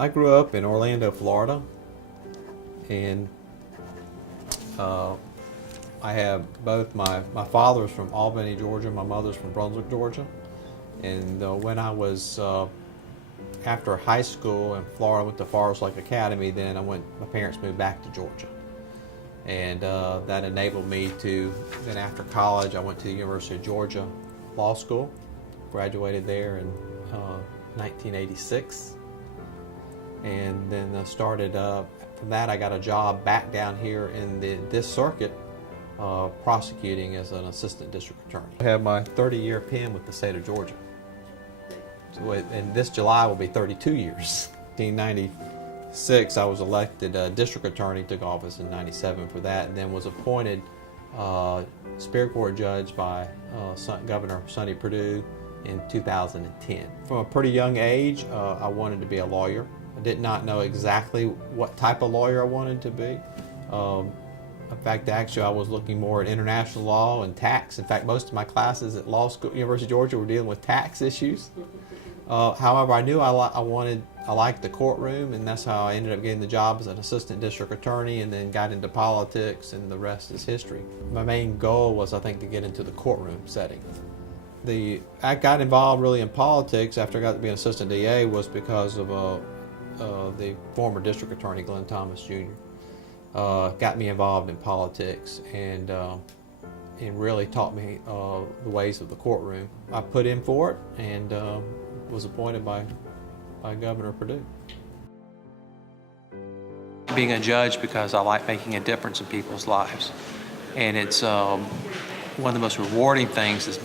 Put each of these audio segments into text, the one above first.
I grew up in Orlando, Florida, and I have both my father's from Albany, Georgia, my mother's from Brunswick, Georgia. And when I was after high school in Florida, I went to Forest Lake Academy. Then my parents moved back to Georgia, and that enabled me to. Then after college, I went to the University of Georgia Law School, graduated there in 1986, and then started. From that, I got a job back down here in this circuit, prosecuting as an assistant district attorney. I have my 30-year pin with the state of Georgia. So, and this July will be 32 years. In 1996, I was elected district attorney, took office in 97 for that, and then was appointed Superior Court judge by Governor Sonny Perdue in 2010. From a pretty young age, I wanted to be a lawyer. I did not know exactly what type of lawyer I wanted to be. In fact, actually, I was looking more at international law and tax. In fact, most of my classes at law school, University of Georgia, were dealing with tax issues. However, I knew I liked the courtroom, and that's how I ended up getting the job as an assistant district attorney, and then got into politics, and the rest is history. My main goal was, I think, to get into the courtroom setting. I got involved really in politics after I got to be an assistant DA was because of the former district attorney, Glenn Thomas Jr. Got me involved in politics and really taught me the ways of the courtroom. I put in for it and was appointed by Governor Perdue. Being a judge because I like making a difference in people's lives, and it's one of the most rewarding things is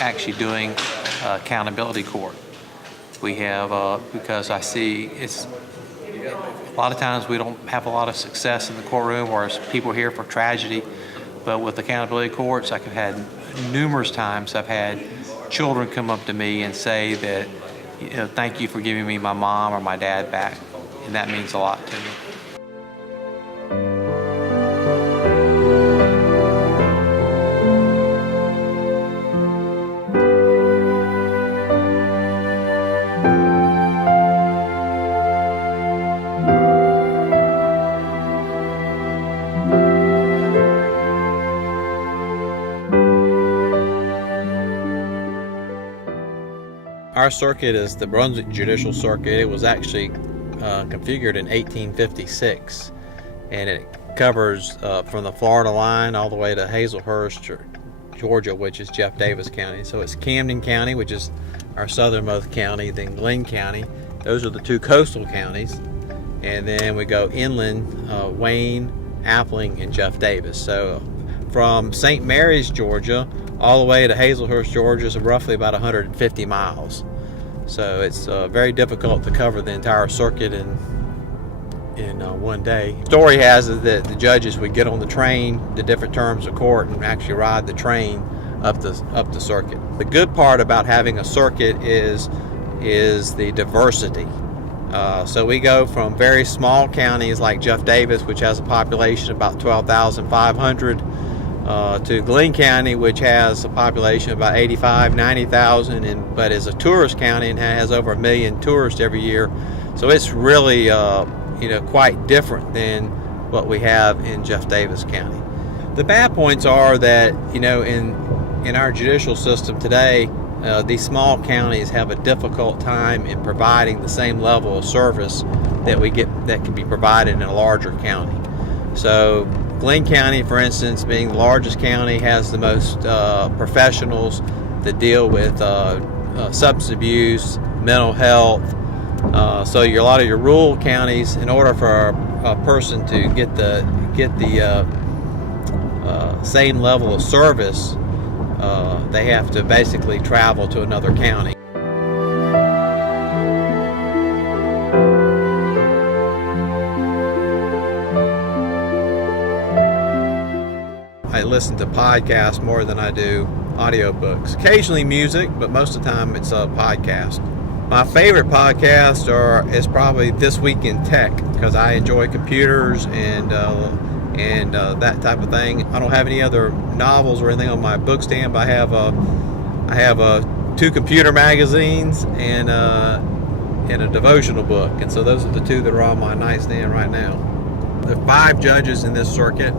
actually doing accountability court. We have because I see it's a lot of times we don't have a lot of success in the courtroom, or people are here for tragedy. But with accountability courts, I've had numerous times I've had children come up to me and say that, thank you for giving me my mom or my dad back, and that means a lot to me. Our circuit is the Brunswick Judicial Circuit. It was actually configured in 1856, and it covers from the Florida line all the way to Hazelhurst, Georgia, which is Jeff Davis County. So it's Camden County, which is our southernmost county, then Glenn County. Those are the two coastal counties. And then we go inland, Wayne, Appling, and Jeff Davis. So from St. Mary's, Georgia, all the way to Hazelhurst, Georgia is roughly about 150 miles. So it's very difficult to cover the entire circuit in one day. The story has is that the judges would get on the train, the different terms of court, and actually ride the train up the circuit. The good part about having a circuit is the diversity. So we go from very small counties like Jeff Davis, which has a population of about 12,500, to Glenn County, which has a population of about 85,000, 90,000, but is a tourist county and has over 1 million tourists every year. So it's really, quite different than what we have in Jeff Davis County. The bad points are that, in our judicial system today, these small counties have a difficult time in providing the same level of service that can be provided in a larger county. So Glenn County, for instance, being the largest county, has the most professionals that deal with substance abuse, mental health. So a lot of your rural counties, in order for a person to get the same level of service, they have to basically travel to another county. I listen to podcasts more than I do audiobooks. Occasionally music, but most of the time it's a podcast. My favorite podcast is probably This Week in Tech, because I enjoy computers and that type of thing. I don't have any other novels or anything on my book stand, but I have 2 computer magazines and and a devotional book. And so those are the two that are on my nightstand right now. There are 5 judges in this circuit,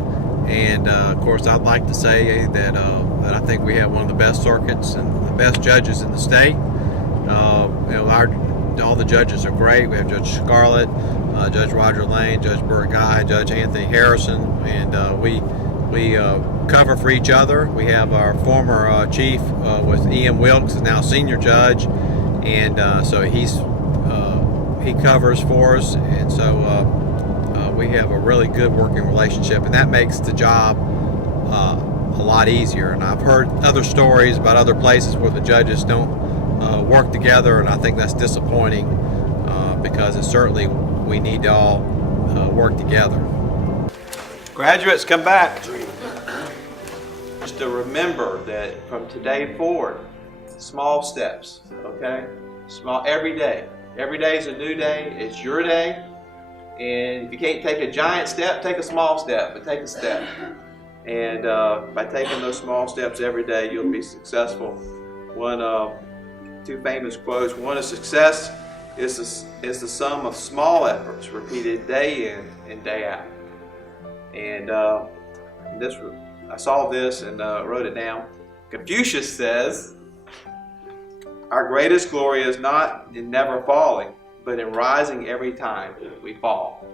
and of course I'd like to say that I think we have one of the best circuits and the best judges in the state. All the judges are great. We have Judge Scarlett, Judge Roger Lane, Judge Burt Guy, Judge Anthony Harrison, and we cover for each other. We have our former chief was E.M. Wilkes, is now senior judge, and so he covers for us, and so we have a really good working relationship, and that makes the job a lot easier. And I've heard other stories about other places where the judges don't work together, and I think that's disappointing because it's certainly we need to all work together. Graduates, come back. Just to remember that from today forward, small steps, okay? Small every day. Every day is a new day. It's your day. And if you can't take a giant step, take a small step, but take a step. And by taking those small steps every day, you'll be successful. Two famous quotes. One is success is the sum of small efforts repeated day in and day out. And I saw this and wrote it down. Confucius says, "Our greatest glory is not in never falling, but in rising every time we fall."